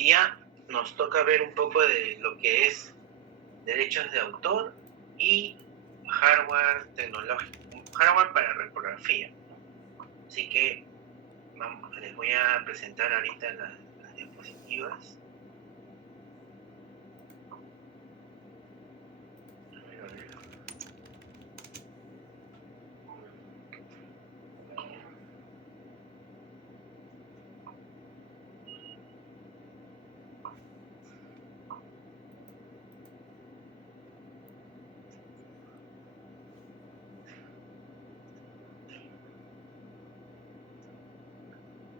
día nos toca ver un poco de lo que es derechos de autor y hardware tecnológico, hardware para reprografía. Así que les voy a presentar ahorita las diapositivas.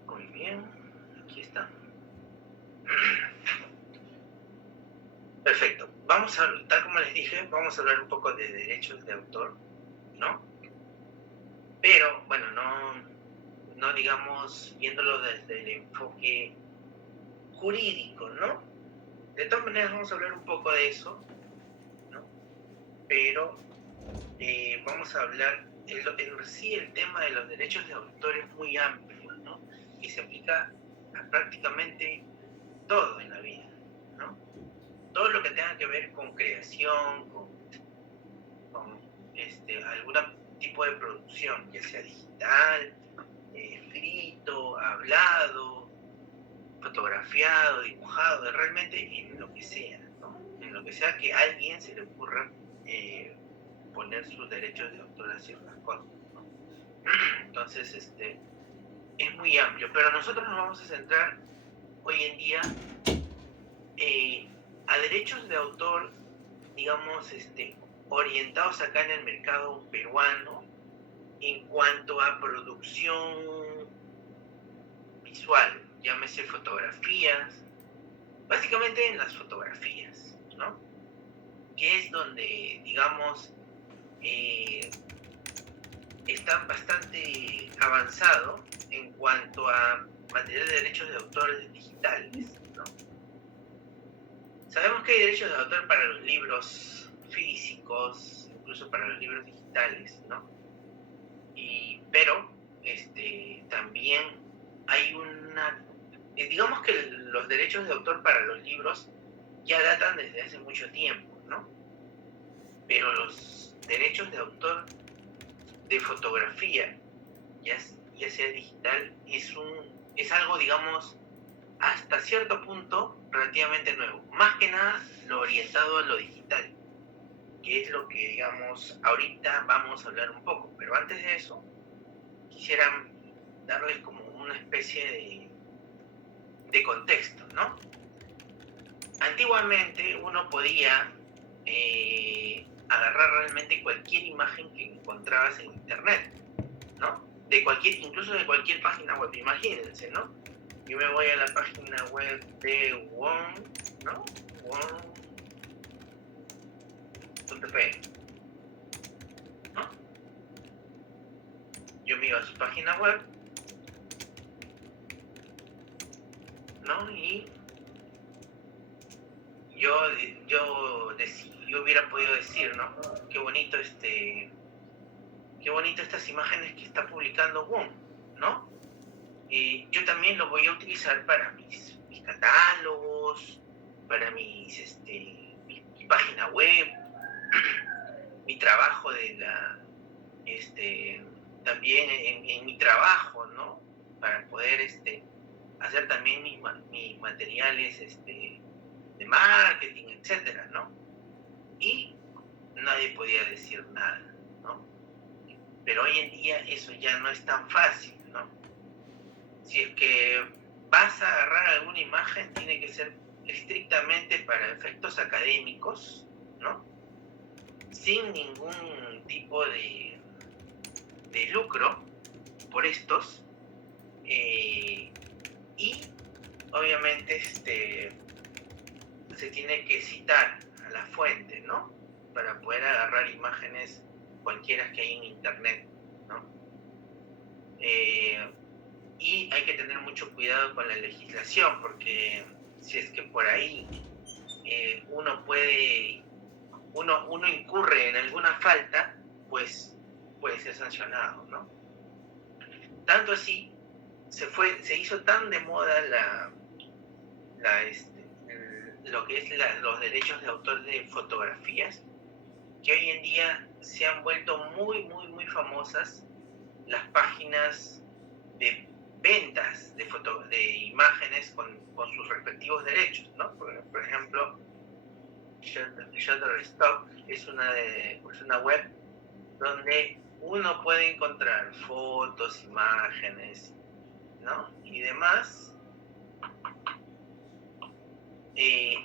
Muy bien, aquí está. Perfecto. Tal como les dije, vamos a hablar un poco de derechos de autor, ¿no? Pero, bueno, no digamos viéndolo desde el enfoque jurídico, ¿no? De todas maneras vamos a hablar un poco de eso, ¿no? Pero vamos a hablar, en sí el tema de los derechos de autor es muy amplio, ¿no? Y se aplica a prácticamente todo en la vida, ¿no? Todo lo que tenga que ver con creación, con algún tipo de producción, ya sea digital, escrito, hablado, fotografiado, dibujado, realmente en lo que sea, ¿no? En lo que sea que a alguien se le ocurra poner sus derechos de autor a ciertas cosas, ¿no? Entonces, es muy amplio, pero nosotros nos vamos a centrar hoy en día a derechos de autor, digamos, orientados acá en el mercado peruano en cuanto a producción visual, llámese fotografías, básicamente en las fotografías, ¿no? Que es donde, digamos, está bastante avanzado en cuanto a material de derechos de autor digitales, ¿no? Sabemos que hay derechos de autor para los libros físicos, incluso para los libros digitales, ¿no? Pero también hay digamos que los derechos de autor para los libros ya datan desde hace mucho tiempo, ¿no? Pero los derechos de autor de fotografía, ya sea digital, es algo, digamos, hasta cierto punto relativamente nuevo. Más que nada lo orientado a lo digital, que es lo que, digamos, ahorita vamos a hablar un poco. Pero antes de eso, quisiera darles como una especie de contexto, ¿no? Antiguamente uno podía agarrar realmente cualquier imagen que encontrabas en internet, ¿no? Incluso de cualquier página web, imagínense, ¿no? Yo me voy a la página web de Wong, ¿no? Wong.p, ¿no? Yo me iba a su página web, ¿no? Y yo hubiera podido decir, ¿no? Qué bonito estas imágenes que está publicando Wong, ¿no? Yo también lo voy a utilizar para mis catálogos, para mi página web, mi trabajo también en mi trabajo, ¿no? Para poder hacer también mis materiales de marketing, etcétera, ¿no? Y nadie podía decir nada, ¿no? Pero hoy en día eso ya no es tan fácil, ¿no? Si es que vas a agarrar alguna imagen, tiene que ser estrictamente para efectos académicos, ¿no? Sin ningún tipo de lucro por estos, y obviamente se tiene que citar a la fuente, ¿no? Para poder agarrar imágenes cualquiera que hay en internet, ¿no? Y hay que tener mucho cuidado con la legislación, porque si es que por ahí uno incurre en alguna falta, pues puede ser sancionado, ¿no? Tanto así, se hizo tan de moda lo que es los derechos de autor de fotografías, que hoy en día se han vuelto muy, muy, muy famosas las páginas de ventas de imágenes con sus respectivos derechos, ¿no? Por ejemplo, Shutterstock es una web donde uno puede encontrar fotos, imágenes, ¿no? Y demás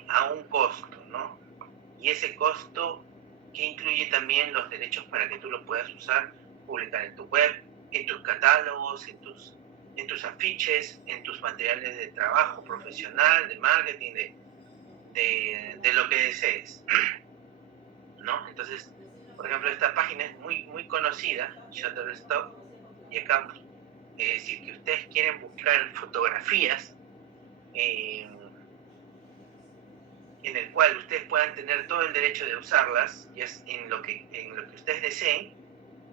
a un costo, ¿no? Y ese costo que incluye también los derechos para que tú lo puedas usar, publicar en tu web, en tus catálogos, en tus afiches, en tus materiales de trabajo profesional, de marketing, de lo que desees, ¿no? Entonces, por ejemplo, esta página es muy, muy conocida, Shutterstock, y acá, si que ustedes quieren buscar fotografías en el cual ustedes puedan tener todo el derecho de usarlas, y es en lo que ustedes deseen,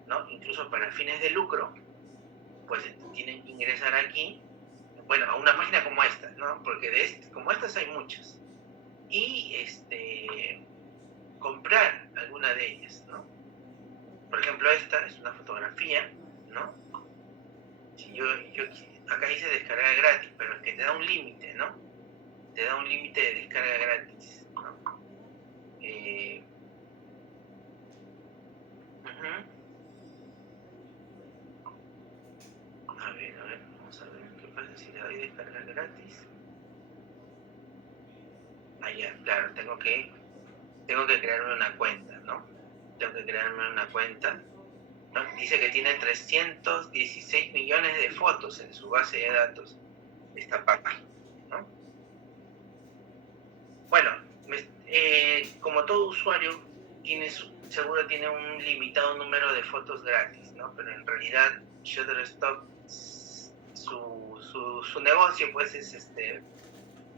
¿no? Incluso para fines de lucro, pues tienen que ingresar aquí, bueno, a una página como esta, ¿no? Porque como estas hay muchas, y comprar alguna de ellas, ¿no? Por ejemplo, esta es una fotografía, ¿no? Si yo acá dice descargar gratis, pero es que te da un límite, ¿no? Te da un límite de descarga gratis, ¿no? A ver, vamos a ver qué pasa si le doy descarga gratis. Ah, ya, claro, tengo que crearme una cuenta, ¿no? Tengo que crearme una cuenta. ¿No? Dice que tiene 316 millones de fotos en su base de datos, esta página, ¿no? Bueno, como todo usuario, seguro tiene un limitado número de fotos gratis, ¿no? Pero en realidad Shutterstock, su negocio pues es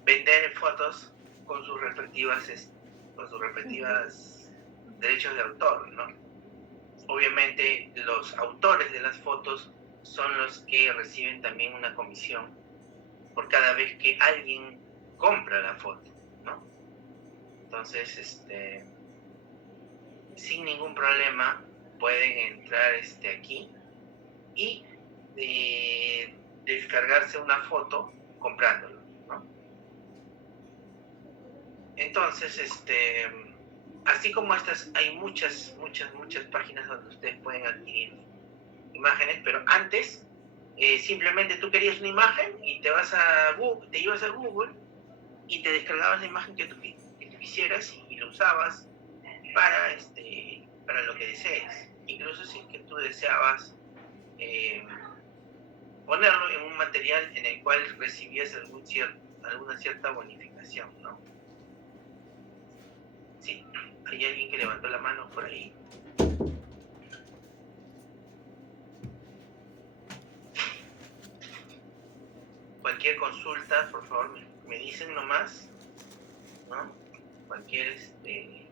vender fotos con sus respectivas derechos de autor, ¿no? Obviamente los autores de las fotos son los que reciben también una comisión por cada vez que alguien compra la foto, ¿no? Entonces, sin ningún problema pueden entrar aquí y descargarse una foto comprándolo, ¿no? Entonces, así como estas, hay muchas páginas donde ustedes pueden adquirir imágenes, pero antes simplemente tú querías una imagen y te ibas a Google y te descargabas la imagen que tú quisieras y lo usabas para lo que desees. Incluso si es que tú deseabas ponerlo en un material en el cual recibías alguna cierta bonificación, ¿no? Sí, hay alguien que levantó la mano por ahí. Cualquier consulta, por favor, me dicen nomás, ¿no? Cualquier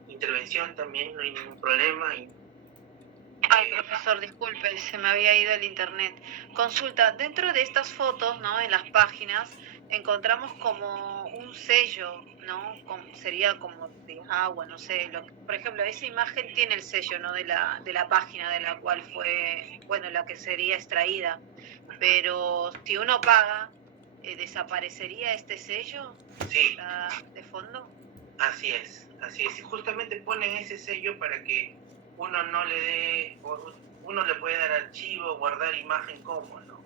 intervención también, no hay ningún problema. Ay, profesor, disculpe, se me había ido el internet. Consulta, dentro de estas fotos, ¿no? En las páginas encontramos como un sello, ¿no? Sería como de agua, no sé. Por ejemplo, esa imagen tiene el sello, ¿no? De la página de la cual fue, bueno, la que sería extraída. Pero si uno paga, ¿desaparecería este sello? Sí. De fondo. Así es. Y justamente ponen ese sello para que uno le puede dar archivo, guardar imagen como, ¿no?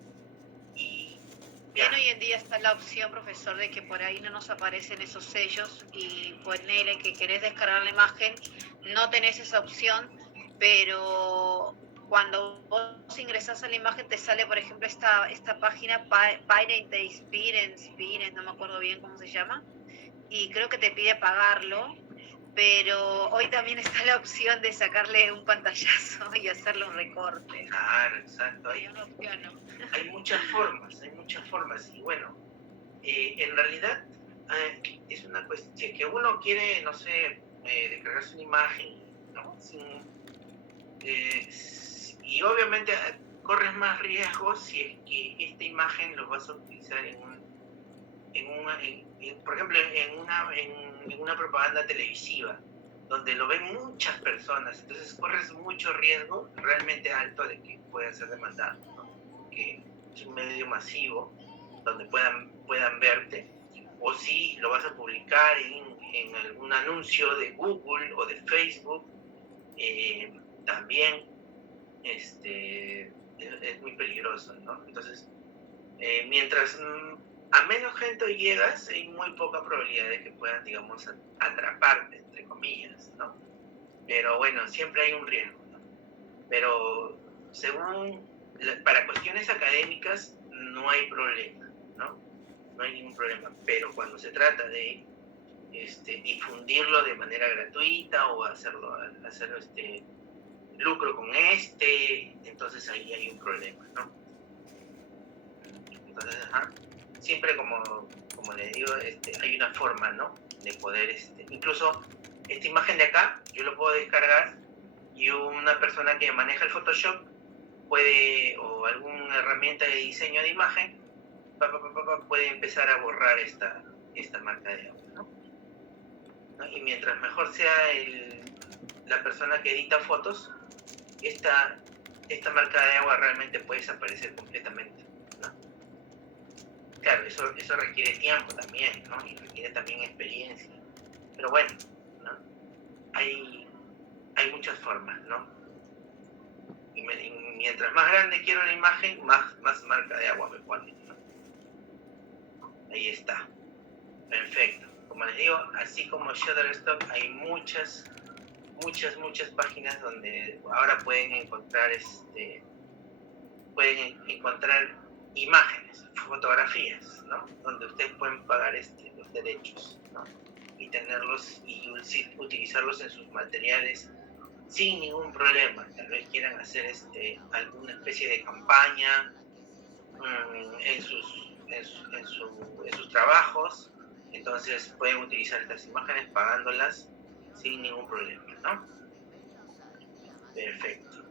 Bien, hoy en día está la opción, profesor, de que por ahí no nos aparecen esos sellos y ponele que querés descargar la imagen, no tenés esa opción, pero cuando vos ingresás a la imagen te sale, por ejemplo, esta página Pirate Experience, no me acuerdo bien cómo se llama, y creo que te pide pagarlo, pero hoy también está la opción de sacarle un pantallazo y hacerle un recorte. Claro, exacto. Hay una opción, ¿no? Hay muchas formas, y bueno, en realidad es una cuestión que uno quiere, no sé, descargarse una imagen, ¿no? Y obviamente corres más riesgos si es que esta imagen lo vas a utilizar por ejemplo, en una propaganda televisiva, donde lo ven muchas personas, entonces corres mucho riesgo realmente alto de que pueda ser demandado, ¿no? Que es un medio masivo donde puedan verte, o si lo vas a publicar en algún anuncio de Google o de Facebook, también es muy peligroso, ¿no? Entonces, mientras a menos gente llegas, hay muy poca probabilidad de que puedan, digamos, atraparte, entre comillas, ¿no? Pero bueno, siempre hay un riesgo, ¿no? Pero para cuestiones académicas no hay problema, ¿no? No hay ningún problema, pero cuando se trata de difundirlo de manera gratuita o hacer lucro con entonces ahí hay un problema, ¿no? Entonces, siempre como les digo, hay una forma, ¿no? De poder, incluso esta imagen de acá, yo lo puedo descargar y una persona que maneja el Photoshop puede, o alguna herramienta de diseño de imagen, puede empezar a borrar esta marca de agua, ¿no? Y mientras mejor sea la persona que edita fotos, esta marca de agua realmente puede desaparecer completamente, ¿no? Claro, eso requiere tiempo también, ¿no? Y requiere también experiencia. Pero bueno, ¿no? Hay muchas formas, ¿no? Y mientras más grande quiero la imagen, más marca de agua me ponen, ¿no? Ahí está. Perfecto. Como les digo, así como Shutterstock, hay muchas páginas donde ahora pueden encontrar imágenes, fotografías, ¿no? Donde ustedes pueden pagar los derechos, ¿no? Y tenerlos y utilizarlos en sus materiales sin ningún problema. Tal vez quieran hacer alguna especie de campaña en sus trabajos, entonces pueden utilizar estas imágenes pagándolas sin ningún problema, ¿no? Perfecto.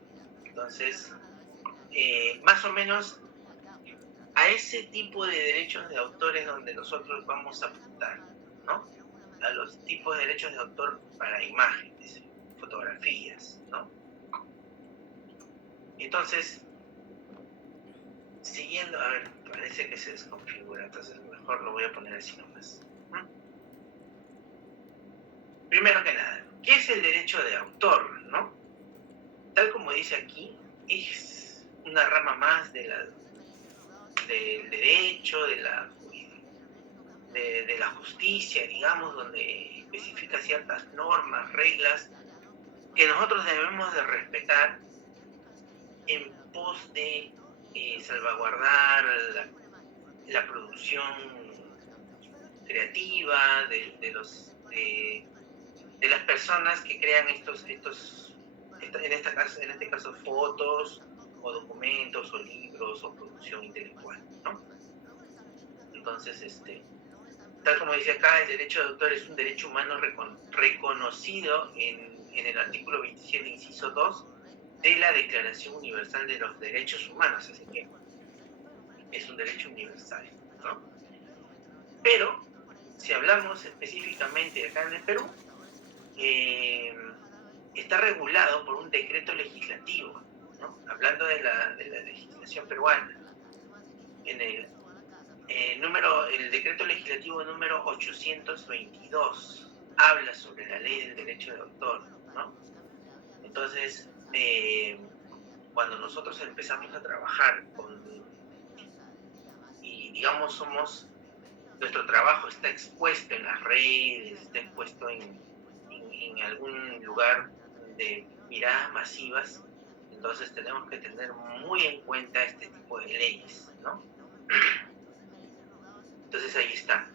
Entonces, más o menos a ese tipo de derechos de autor es donde nosotros vamos a apuntar, ¿no? A los tipos de derechos de autor para imágenes, fotografías, ¿no? Entonces, siguiendo, a ver, parece que se desconfigura, entonces mejor lo voy a poner así nomás. Primero que nada, ¿qué es el derecho de autor, no? Tal como dice aquí, es una rama más del derecho, de la justicia, digamos, donde especifica ciertas normas, reglas que nosotros debemos de respetar en pos de salvaguardar la producción creativa de las personas que crean en este caso fotos o documentos o libros o producción intelectual, ¿no? Entonces, tal como dice acá, el derecho de autor es un derecho humano reconocido en el artículo 27, inciso 2 de la Declaración Universal de los Derechos Humanos, así que es un derecho universal, ¿no? Pero, si hablamos específicamente acá en el Perú, está regulado por un decreto legislativo, ¿no? Hablando de la legislación peruana. En el decreto legislativo número 822 habla sobre la ley del derecho de autor, ¿no? Entonces, cuando nosotros empezamos a trabajar y digamos nuestro trabajo está expuesto en las redes, está expuesto en algún lugar de miradas masivas, entonces tenemos que tener muy en cuenta este tipo de leyes, ¿no? Entonces ahí está.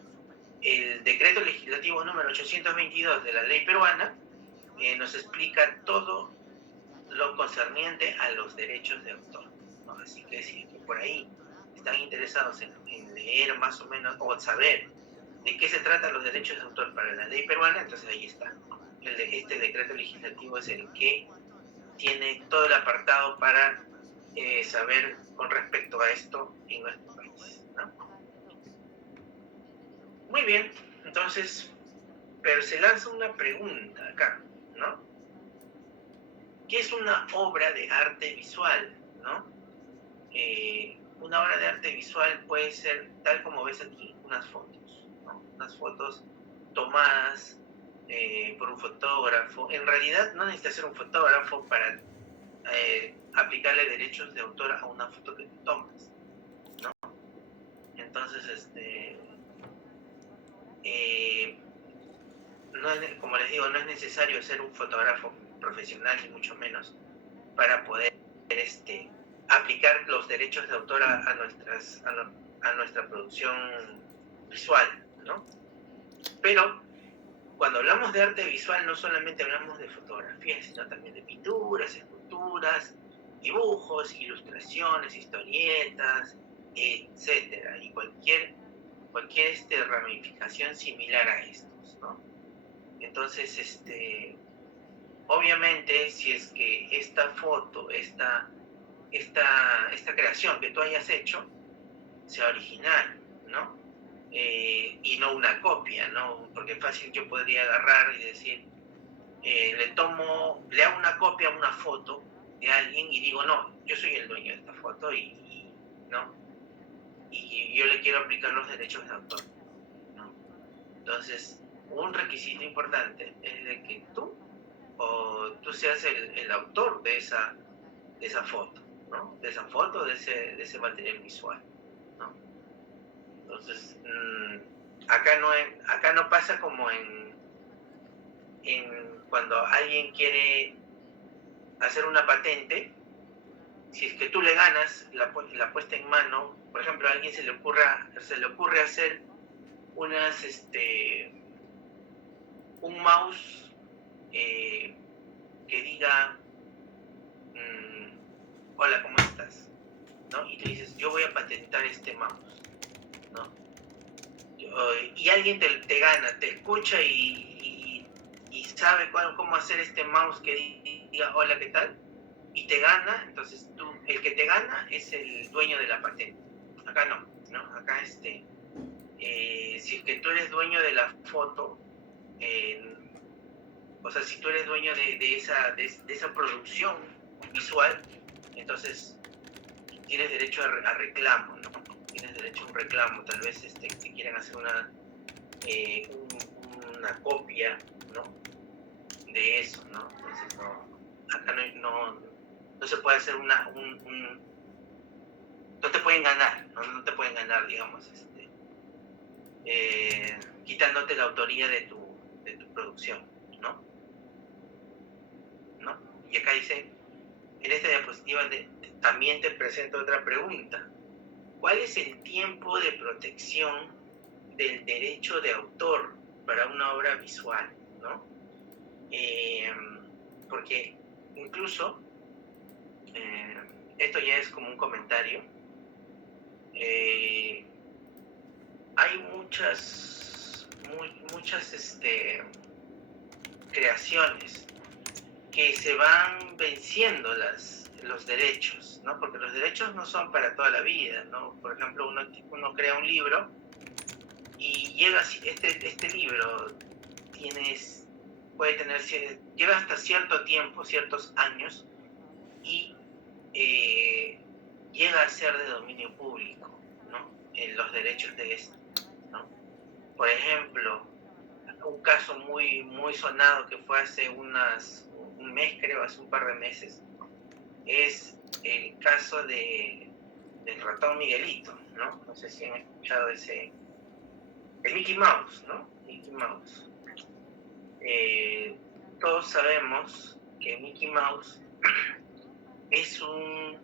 El decreto legislativo número 822 de la ley peruana nos explica todo lo concerniente a los derechos de autor, ¿no? Así que si por ahí están interesados en leer más o menos o saber de qué se tratan los derechos de autor para la ley peruana, entonces ahí está. Este decreto legislativo es el que tiene todo el apartado para saber con respecto a esto en nuestro país, ¿no? Muy bien, entonces, pero se lanza una pregunta acá, ¿no? ¿Qué es una obra de arte visual, ¿no? Una obra de arte visual puede ser, tal como ves aquí, unas fotos, ¿no? Unas fotos tomadas por un fotógrafo. En realidad no necesitas ser un fotógrafo para aplicarle derechos de autor a una foto que tú tomas, ¿no? Entonces, no es, como les digo, no es necesario ser un fotógrafo profesional, ni mucho menos, para poder aplicar los derechos de autor a nuestra producción visual, ¿no? Pero cuando hablamos de arte visual no solamente hablamos de fotografía, sino también de pinturas, esculturas, dibujos, ilustraciones, historietas, etcétera, y cualquier ramificación similar a estos, ¿no? Entonces, obviamente, si es que esta foto, esta creación que tú hayas hecho sea original, ¿no? Y no una copia, ¿no? Porque fácil yo podría agarrar y decir, le hago una copia a una foto de alguien y digo, no, yo soy el dueño de esta foto ¿no? Y yo le quiero aplicar los derechos de autor, ¿no? Entonces, un requisito importante es de que tú seas el autor de esa foto, ¿no? De esa foto, de ese material visual, ¿no? Entonces, acá no pasa como en cuando alguien quiere hacer una patente. Si es que tú le ganas la puesta en mano, por ejemplo, a alguien se le ocurre hacer un mouse que diga hola, ¿cómo estás? ¿No? Y tú dices, yo voy a patentar este mouse, ¿no? Y alguien te gana, te escucha y sabe cómo hacer este mouse que diga hola, ¿qué tal? Y te gana, entonces el que te gana es el dueño de la patente. Acá no, ¿no? Acá si es que tú eres dueño de la foto, o sea, si tú eres dueño de esa producción visual, entonces tienes derecho a reclamo, ¿no? Tienes derecho a un reclamo, tal vez que quieran hacer una copia, ¿no? De eso, ¿no? Entonces acá no se puede hacer no te pueden ganar, no te pueden ganar, digamos, quitándote la autoría de tu producción, ¿no? Y acá dice, en esta diapositiva también te presento otra pregunta. ¿Cuál es el tiempo de protección del derecho de autor para una obra visual, ¿no? Porque incluso, esto ya es como un comentario, hay muchas creaciones que se van venciendo los derechos, ¿no? Porque los derechos no son para toda la vida, ¿no? Por ejemplo, uno crea un libro y este libro lleva hasta cierto tiempo, ciertos años, y llega a ser de dominio público, ¿no? En los derechos de esto, ¿no? Por ejemplo, un caso muy, muy sonado que fue hace un mes, creo, hace un par de meses, es el caso del ratón Miguelito, ¿no? No sé si han escuchado de Mickey Mouse, ¿no? Mickey Mouse. Todos sabemos que Mickey Mouse es un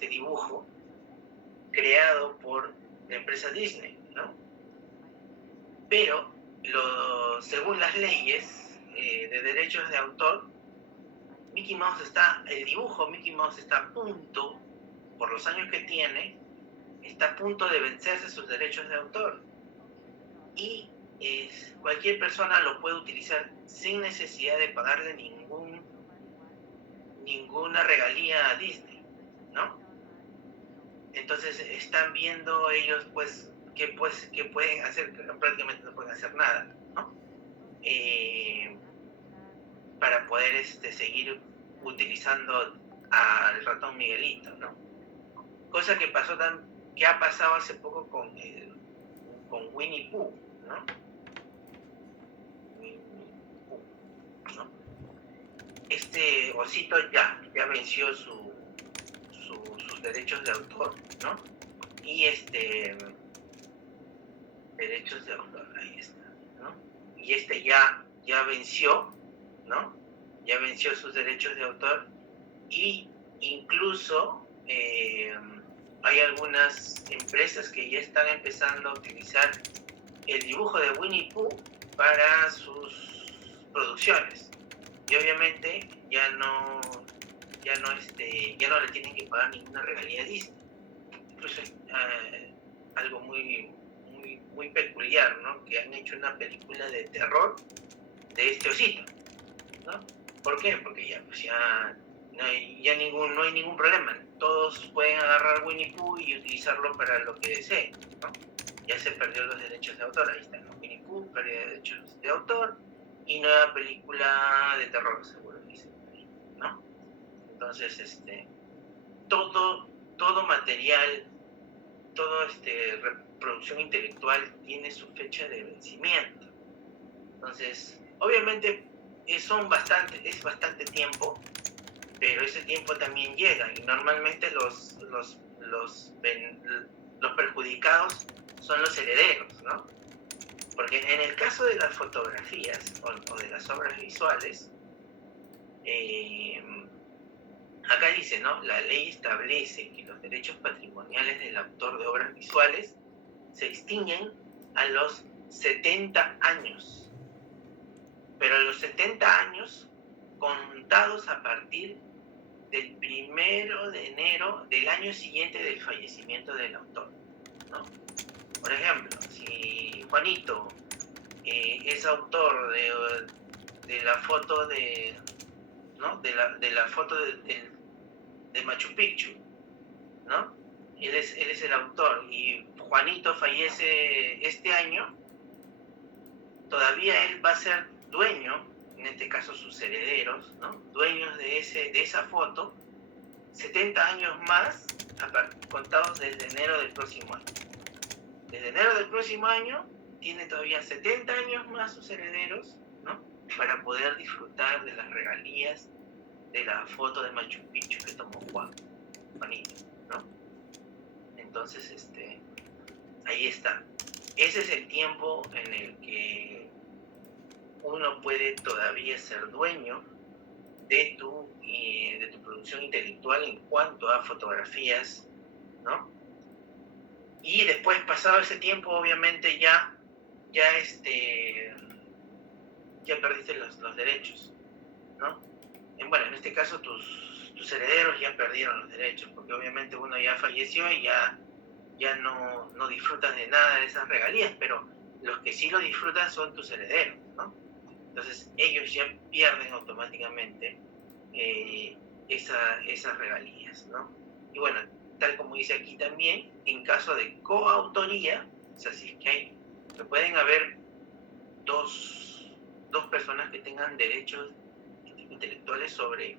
dibujo creado por la empresa Disney, ¿no? Pero según las leyes de derechos de autor, el dibujo Mickey Mouse está a punto, por los años que tiene, está a punto de vencerse sus derechos de autor. Y cualquier persona lo puede utilizar sin necesidad de pagarle ninguna regalía a Disney, ¿no? Entonces están viendo ellos, pues, que pueden hacer, que prácticamente no pueden hacer nada, ¿no? Para poder seguir utilizando al ratón Miguelito, ¿no? Cosa que que ha pasado hace poco con Winnie Pooh, ¿no? Winnie Pooh, ¿no? Este osito ya venció sus derechos de autor, ¿no? Y derechos de autor, ahí está, ¿no? Y ya venció, ¿no? Ya venció sus derechos de autor, y incluso hay algunas empresas que ya están empezando a utilizar el dibujo de Winnie Pooh para sus producciones, y obviamente ya no le tienen que pagar ninguna regalía a Disney. Incluso algo muy peculiar, ¿no? Que han hecho una película de terror de este osito, ¿no? ¿Por qué? Porque ya no hay ningún problema. Todos pueden agarrar Winnie Pooh y utilizarlo para lo que deseen, ¿no? Ya se perdió los derechos de autor, ahí está, ¿no? Winnie Pooh, pérdida de derechos de autor, y nueva película de terror, seguro dice, ¿no? Entonces, todo material, toda reproducción intelectual tiene su fecha de vencimiento. Entonces, obviamente es bastante tiempo, pero ese tiempo también llega, y normalmente los perjudicados son los herederos, ¿no? Porque en el caso de las fotografías o de las obras visuales, acá dice, ¿no? La ley establece que los derechos patrimoniales del autor de obras visuales se extinguen a los 70 años. Pero a los 70 años contados a partir del 1 de enero del año siguiente del fallecimiento del autor, ¿no? Por ejemplo, si Juanito es autor de la foto ¿no? de la foto de Machu Picchu, ¿no? Él es el autor, y Juanito fallece este año, todavía él va a ser dueño, en este caso sus herederos, ¿no? Dueños de esa foto, 70 años más, contados desde enero del próximo año. Desde enero del próximo año tiene todavía 70 años más sus herederos, ¿no? Para poder disfrutar de las regalías de la foto de Machu Picchu que tomó Juanito, ¿no? Entonces, ahí está. Ese es el tiempo en el que uno puede todavía ser dueño de tu producción intelectual en cuanto a fotografías, ¿no? Y después, pasado ese tiempo, obviamente ya perdiste los derechos, ¿no? Bueno, en este caso tus herederos ya perdieron los derechos, porque obviamente uno ya falleció y ya no disfrutas de nada de esas regalías, pero los que sí lo disfrutan son tus herederos, ¿no? Entonces ellos ya pierden automáticamente esas regalías, ¿no? Y bueno, tal como dice aquí también, en caso de coautoría, o sea, si es que pueden haber dos personas que tengan derechos intelectuales sobre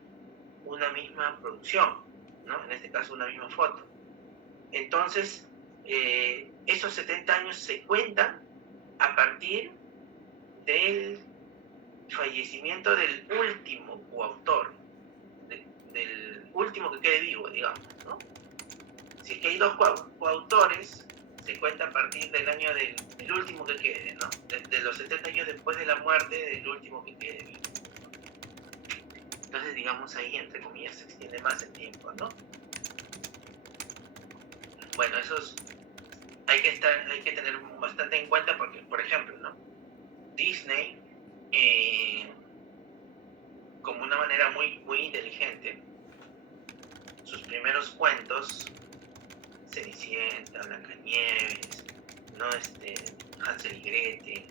una misma producción, ¿no? En este caso una misma foto. Entonces, esos 70 años se cuentan a partir del fallecimiento del último coautor, del último que quede vivo, digamos, ¿no? Si es que hay dos coautores, se cuenta a partir del año del último que quede, ¿no? De los 70 años después de la muerte del último que quede vivo. Entonces, digamos, ahí, entre comillas, se extiende más el tiempo, ¿no? Bueno, hay que tener bastante en cuenta porque, por ejemplo, ¿no? Disney, como una manera muy inteligente, sus primeros cuentos, Cenicienta, Blancanieves, ¿no? Hansel y Gretel,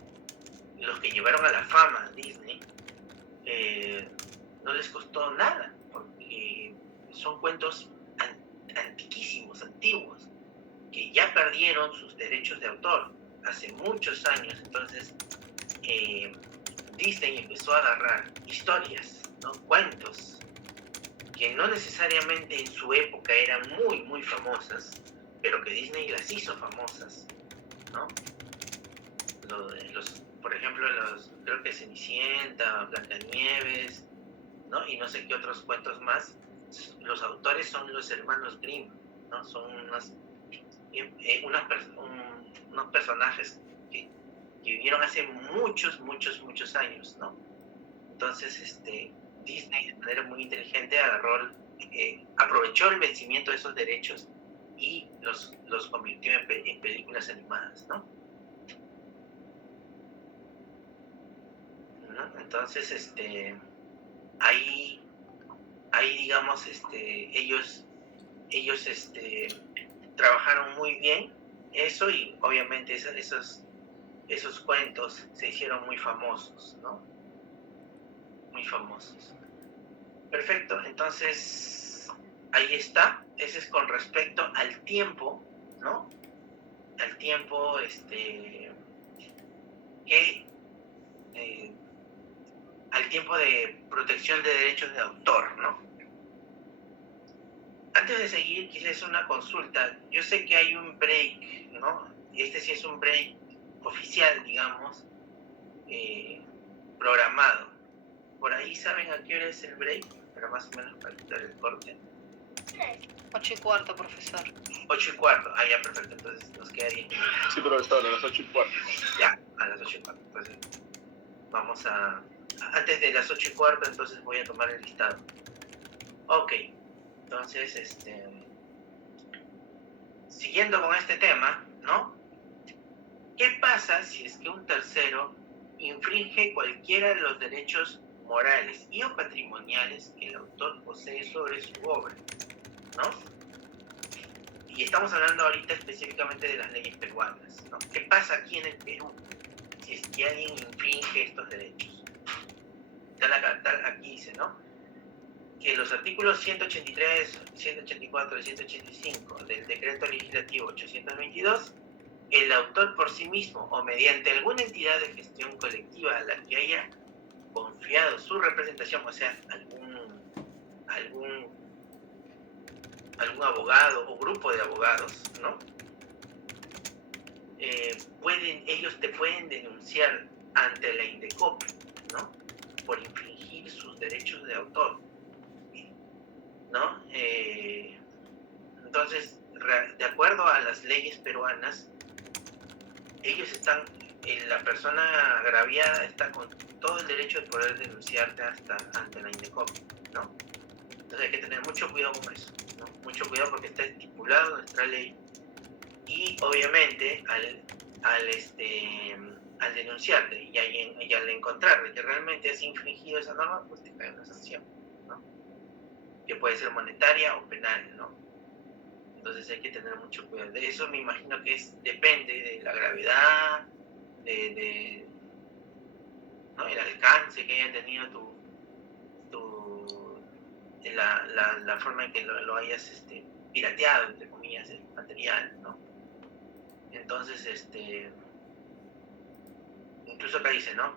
los que llevaron a la fama a Disney, no les costó nada, porque son cuentos antiquísimos, antiguos, que ya perdieron sus derechos de autor hace muchos años. Entonces Disney empezó a agarrar historias, ¿no? Cuentos que no necesariamente en su época eran muy, muy famosas, pero que Disney las hizo famosas, ¿no? Por ejemplo, creo que Cenicienta, Blancanieves, ¿no? Y no sé qué otros cuentos más. Los autores son los hermanos Grimm, ¿no? Son unos personajes que vivieron hace muchos, muchos, muchos años, ¿no? Entonces, Disney de manera muy inteligente aprovechó el vencimiento de esos derechos y los convirtió en películas animadas, ¿no? Entonces, ahí digamos, ellos trabajaron muy bien eso, y obviamente esos cuentos se hicieron muy famosos, ¿no? Muy famosos. Perfecto, entonces ahí está. Ese es con respecto al tiempo, ¿no? Al tiempo, al tiempo de protección de derechos de autor, ¿no? Antes de seguir, quise hacer una consulta. Yo sé que hay un break, ¿no? Y sí es un break oficial, digamos, programado. Por ahí, ¿saben a qué hora es el break? Pero más o menos para quitar el corte. 8:15, profesor. 8:15. Ah, ya, perfecto. Entonces nos queda 10 minutos. Sí, profesor, a las 8:15. Ya, a las 8:15. Entonces, vamos antes de las 8:15, entonces voy a tomar el listado. Ok. Entonces, siguiendo con este tema, ¿no? ¿Qué pasa si es que un tercero infringe cualquiera de los derechos morales y o patrimoniales que el autor posee sobre su obra, ¿no? Y estamos hablando ahorita específicamente de las leyes peruanas, ¿no? ¿Qué pasa aquí en el Perú si es que alguien infringe estos derechos? Aquí dice, ¿no? Que los artículos 183, 184 y 185 del Decreto Legislativo 822, el autor por sí mismo o mediante alguna entidad de gestión colectiva a la que haya confiado su representación, o sea, algún abogado o grupo de abogados, ¿no? Ellos te pueden denunciar ante la INDECOP, ¿no? Por infringir sus derechos de autor, ¿no? Entonces, de acuerdo a las leyes peruanas, la persona agraviada está con todo el derecho de poder denunciarte ante la INDECOP, ¿no? Entonces hay que tener mucho cuidado con eso, ¿no? Mucho cuidado porque está estipulado en nuestra ley, y obviamente al denunciarte y al encontrar de que realmente has infringido esa norma, pues te cae una sanción, ¿no? Que puede ser monetaria o penal, ¿no? Entonces hay que tener mucho cuidado. De eso me imagino que depende de la gravedad, ¿no? El alcance que haya tenido la forma en que lo hayas pirateado, entre comillas, el material, ¿no? Entonces, incluso acá dice, ¿no?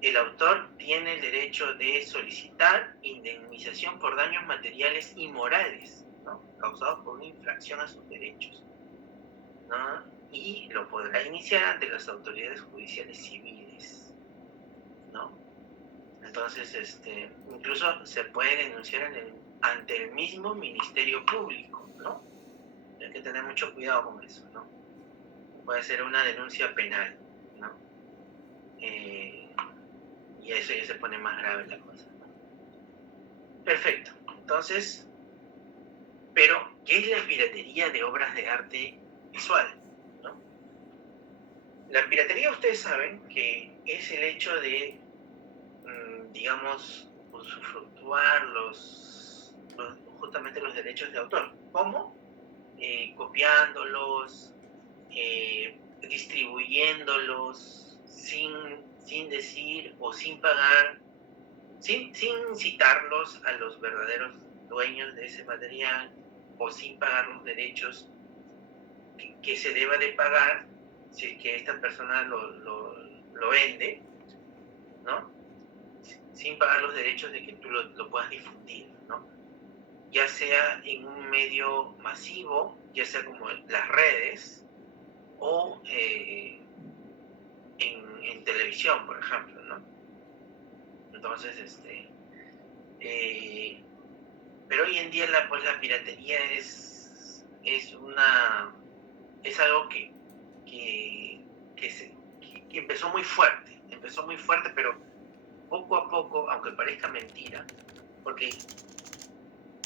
El autor tiene el derecho de solicitar indemnización por daños materiales y morales, ¿no? Causados por una infracción a sus derechos, ¿no? Y lo podrá iniciar ante las autoridades judiciales civiles, ¿no? Entonces, incluso se puede denunciar ante el mismo Ministerio Público, ¿no? Hay que tener mucho cuidado con eso, ¿no? Puede ser una denuncia penal, ¿no? Y eso ya se pone más grave la cosa, ¿no? Perfecto. Entonces, pero, ¿qué es la piratería de obras de arte visual, ¿no? La piratería, ustedes saben que es el hecho de, digamos, usufructuar justamente los derechos de autor. ¿Cómo? Copiándolos, distribuyéndolos sin decir o sin pagar, sin citarlos a los verdaderos dueños de ese material, o sin pagar los derechos que se deba de pagar si es que esta persona lo vende, ¿no? Sin pagar los derechos de que tú lo puedas difundir, ¿no? Ya sea en un medio masivo, ya sea como las redes, o en televisión, por ejemplo, ¿no? Entonces, pero hoy en día la piratería es algo que empezó muy fuerte, pero poco a poco, aunque parezca mentira, porque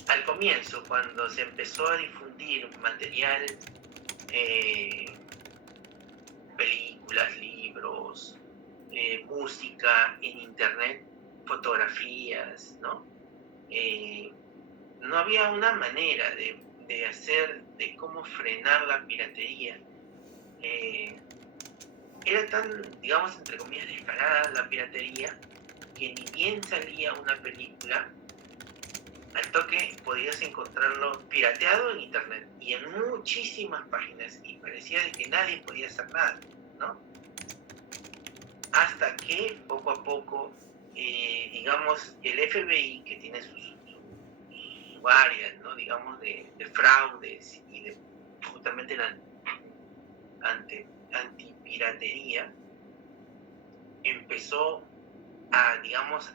al comienzo, cuando se empezó a difundir material, películas, libros, música en internet, fotografías, ¿no? No había una manera de cómo frenar la piratería. Era tan, digamos, entre comillas, descarada la piratería, que ni bien salía una película, al toque podías encontrarlo pirateado en internet y en muchísimas páginas, y parecía de que nadie podía hacer nada, ¿no? Hasta que poco a poco, digamos, el FBI, que tiene sus áreas, ¿no? Digamos, de fraudes y de justamente la antipiratería, empezó a, digamos,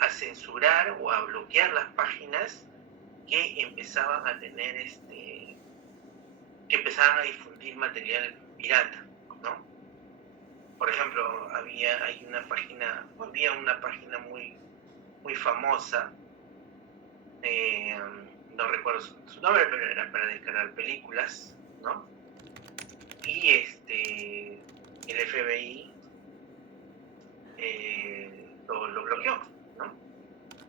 a censurar o a bloquear las páginas que empezaban a tener que empezaban a difundir material pirata, ¿no? Por ejemplo, había una página muy, muy famosa, no recuerdo su nombre, pero era para descargar películas, ¿no? Y el FBI lo bloqueó, ¿no?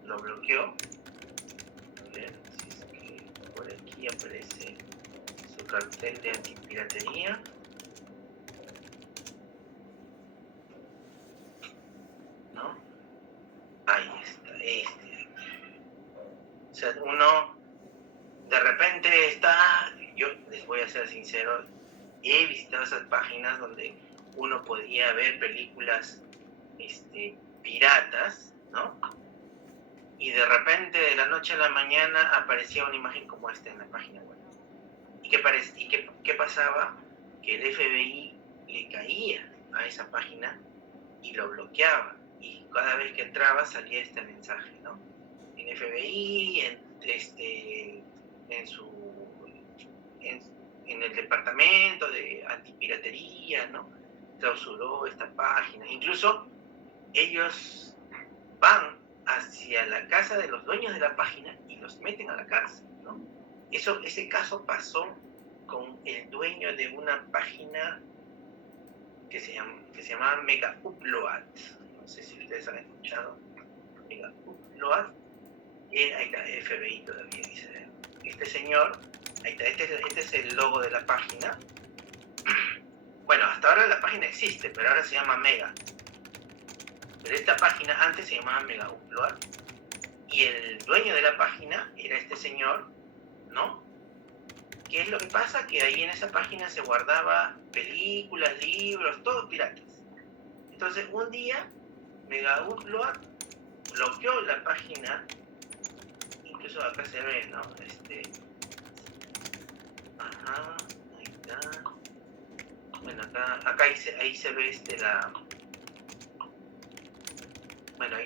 Lo bloqueó. A ver si es que por aquí aparece su cartel de antipiratería. ¿No? Ahí está, O sea, uno de repente yo les voy a ser sincero, he visitado esas páginas donde uno podía ver películas piratas, ¿no? Y de repente, de la noche a la mañana, aparecía una imagen como esta en la página web. ¿Y qué pasaba? Que el FBI le caía a esa página y lo bloqueaba. Y cada vez que entraba salía este mensaje, ¿no? El FBI, en el departamento de antipiratería, ¿no? Clausuró esta página. Incluso ellos van hacia la casa de los dueños de la página y los meten a la cárcel, ¿no? Ese caso pasó con el dueño de una página que se llamaba Mega Upload. No sé si ustedes han escuchado. Mega Upload. Ahí está, FBI todavía dice. Este señor, ahí está, este es el logo de la página. Bueno, hasta ahora la página existe, pero ahora se llama Mega. Pero esta página antes se llamaba Mega Upload. Y el dueño de la página era este señor, ¿no? ¿Qué es lo que pasa? Que ahí en esa página se guardaba películas, libros, todos piratas. Entonces un día Mega Upload bloqueó la página, incluso acá se ve, ¿no? Ahí está. Bueno, acá ahí se ve bueno, ahí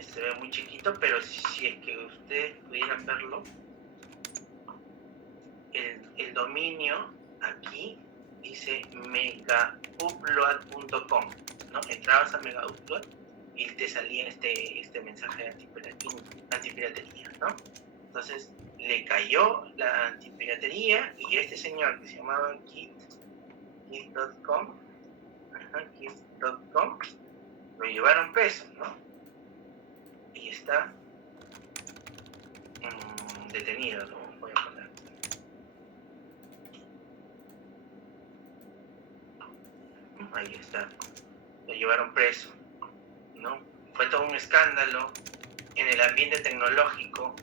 se ve muy chiquito, pero si es que ustedes pudieran verlo, el dominio aquí dice megaupload.com, ¿no? Entrabas a Megaupload y te salía este mensaje de antipiratería, ¿no? Entonces le cayó la antipiratería y este señor que se llamaba Kit.com, lo llevaron preso, ¿no? Y está detenido, lo voy a poner. Ahí está, lo llevaron preso, ¿no? Fue todo un escándalo en el ambiente tecnológico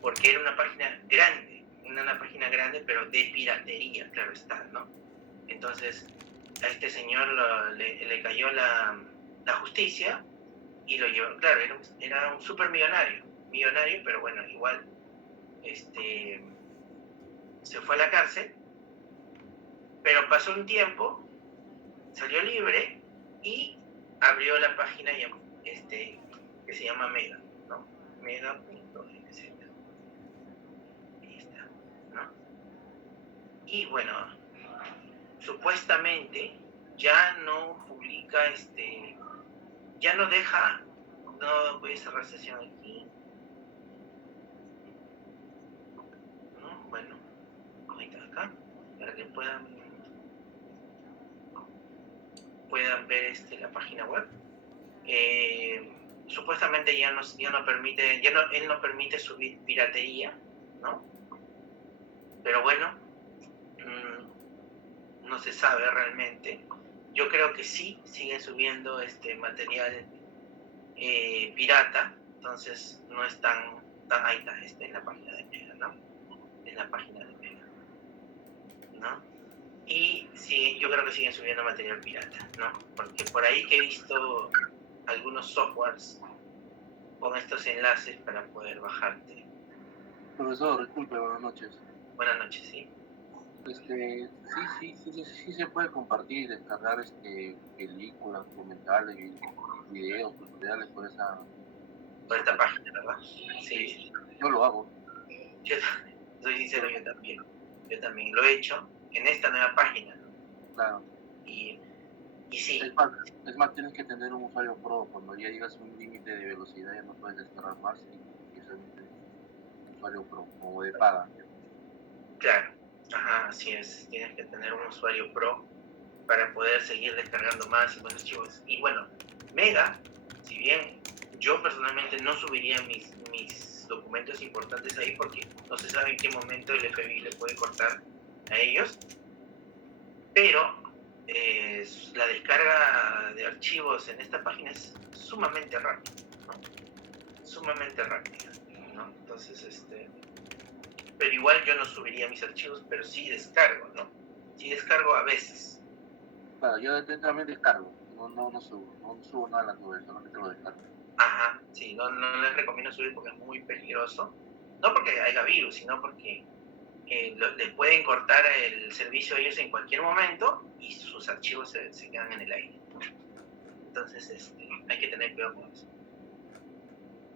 porque era una página grande, una página grande, pero de piratería, claro está, ¿no? Entonces, a este señor le cayó la justicia y lo llevó, claro, era un súper millonario, pero bueno, igual, se fue a la cárcel, pero pasó un tiempo, salió libre y abrió la página que se llama Mega, ¿no? Mega.nz. Ahí está, ¿no? Y bueno, supuestamente ya no publica, ya no deja, no voy a cerrar sesión aquí, ¿no? Bueno, ahorita acá, para que puedan ver la página web. Supuestamente ya no permite, él no permite subir piratería, ¿no? Pero bueno, no se sabe realmente. Yo creo que sí, siguen subiendo material pirata, entonces no es ahí está, en la página de Mega, ¿no? En la página de Mega, ¿no? Y sí, yo creo que siguen subiendo material pirata, ¿no? Porque por ahí que he visto algunos softwares con estos enlaces para poder bajarte. Profesor, disculpe, buenas noches. Buenas noches, sí. Sí se puede compartir y descargar películas, documentales, videos, tutoriales por esta página, ¿verdad? Sí. Yo lo hago. Yo soy sincero, yo también lo he hecho en esta nueva página, ¿no? Claro. Y sí. Es más, tienes que tener un usuario pro. Cuando ya llegas a un límite de velocidad ya no puedes descargar más y solamente un usuario pro o de paga. Claro, ajá, así es. Tienes que tener un usuario pro para poder seguir descargando más y más archivos. Y bueno, Mega, si bien yo personalmente no subiría mis documentos importantes ahí porque no se sabe en qué momento el FBI le puede cortar a ellos, pero la descarga de archivos en esta página es sumamente rápida, ¿no? Sumamente rápida, ¿no? Entonces, pero igual yo no subiría mis archivos, pero sí descargo, ¿no? Sí descargo a veces. Claro, yo también descargo, no subo nada a la nube, solamente lo descargo. Ajá, sí, no les recomiendo subir porque es muy peligroso. No porque haya virus, sino porque les pueden cortar el servicio a ellos en cualquier momento y sus archivos se quedan en el aire. Entonces, hay que tener cuidado con eso.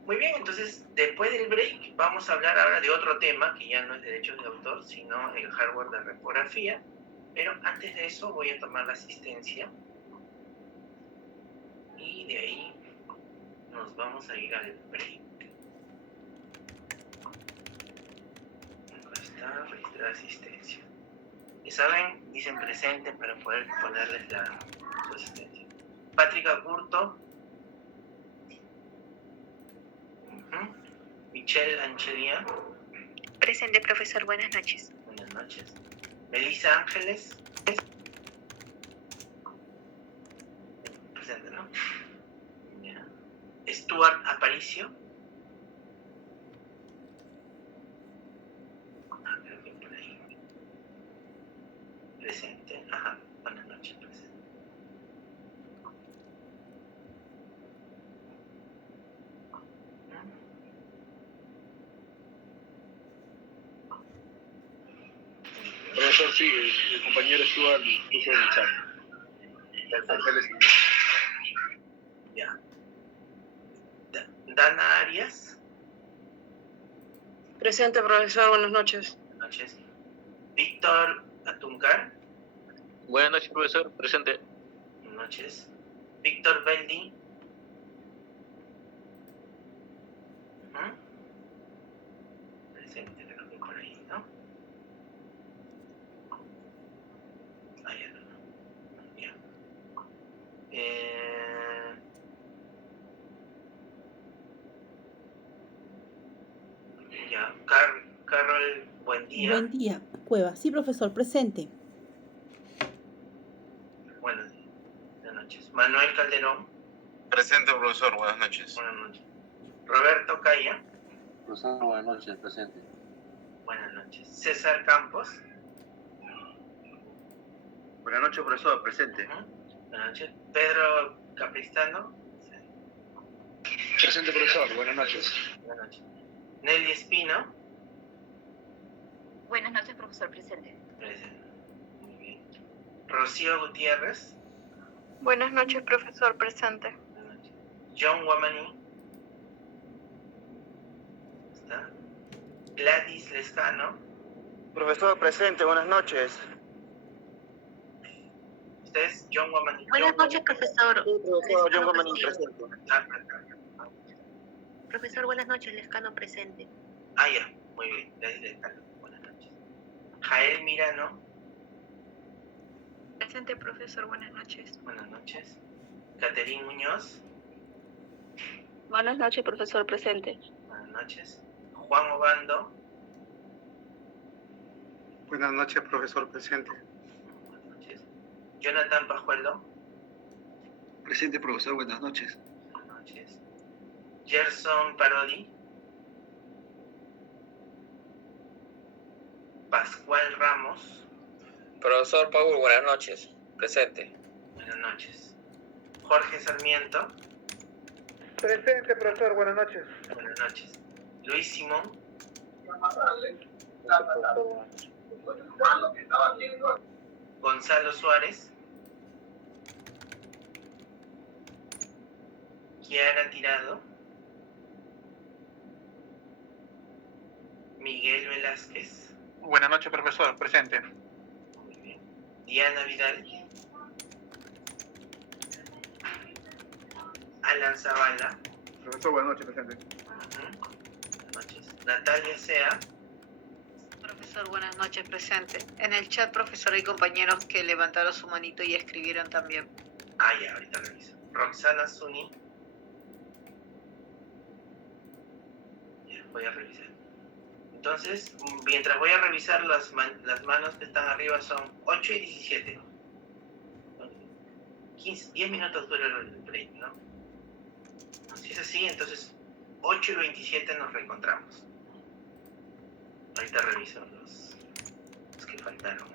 Muy bien, entonces, después del break, vamos a hablar ahora de otro tema que ya no es derechos de autor, sino el hardware de repografía. Pero antes de eso, voy a tomar la asistencia. Y de ahí nos vamos a ir al break. Acá está, registrar asistencia. Y saben, dicen presente para poder ponerles su asistencia. Patrick Acurto. Michelle Anchelia. Presente, profesor. Buenas noches. Buenas noches. Melissa Ángeles. Presente, ¿no? Ya. Stuart Aparicio. Creo que por ahí. Presente. Ajá. Buenas noches, presente. Profesor, sí, el compañero Stuart puso en el chat. Ángeles. Ya. Dana Arias. Presente, profesor. Buenas noches. Buenas noches. Víctor Atuncar. Buenas noches, profesor. Presente. Buenas noches. Víctor Beldi. Presente, creo que por ahí, ¿no? Ah, ya, no. Ya. Ya. Carol, buen día. Buen día, Cueva. Sí, profesor, presente. Buenas noches. Manuel Calderón. Presente, profesor. Buenas noches. Buenas noches. Roberto Calla. Profesor, buenas noches, presente. Buenas noches. César Campos. Buenas noches, profesor. Presente. Buenas noches. Pedro Capristano. Presente, profesor. Buenas noches. Buenas noches. Nelly Espino. Buenas noches, profesor. Presente. Presente. Muy bien. Rocío Gutiérrez. Buenas noches, profesor. Presente. Buenas noches. John Guamaní. ¿Está? Gladys Lescano. Profesor, presente. Buenas noches. Usted es John Guamaní. Buenas noches, profesor. Profesor, John Gómez, presente. Profesor, buenas noches. Lescano presente. Ya. Muy bien. Gladys Lescano. Buenas noches. Jael Mirano. Presente, profesor. Buenas noches. Buenas noches. Caterín Muñoz. Buenas noches, profesor. Presente. Buenas noches. Juan Obando. Buenas noches, profesor. Presente. Buenas noches. Jonathan Pajuelo. Presente, profesor. Buenas noches. Buenas noches. Gerson Parodi. Pascual Ramos. Profesor Paul, buenas noches. Presente. Buenas noches. Jorge Sarmiento. Presente, profesor. Buenas noches. Buenas noches. Luis Simón. Gonzalo Suárez. Kiara Tirado. Miguel Velázquez. Buenas noches, profesor. Presente. Muy bien. Diana Vidal. Alan Zavala. Profesor, buenas noches. Presente. Buenas noches. Natalia Sea. Profesor, buenas noches, presente. En el chat, profesor, hay compañeros que levantaron su manito y escribieron también. Ya, ahorita reviso. Roxana Zuni. Ya, voy a revisar. Entonces, mientras voy a revisar las manos que están arriba son 8 y 17. 10 minutos dura el break, ¿no? Si es así, entonces 8 y 27 nos reencontramos. Ahorita reviso los que faltaron.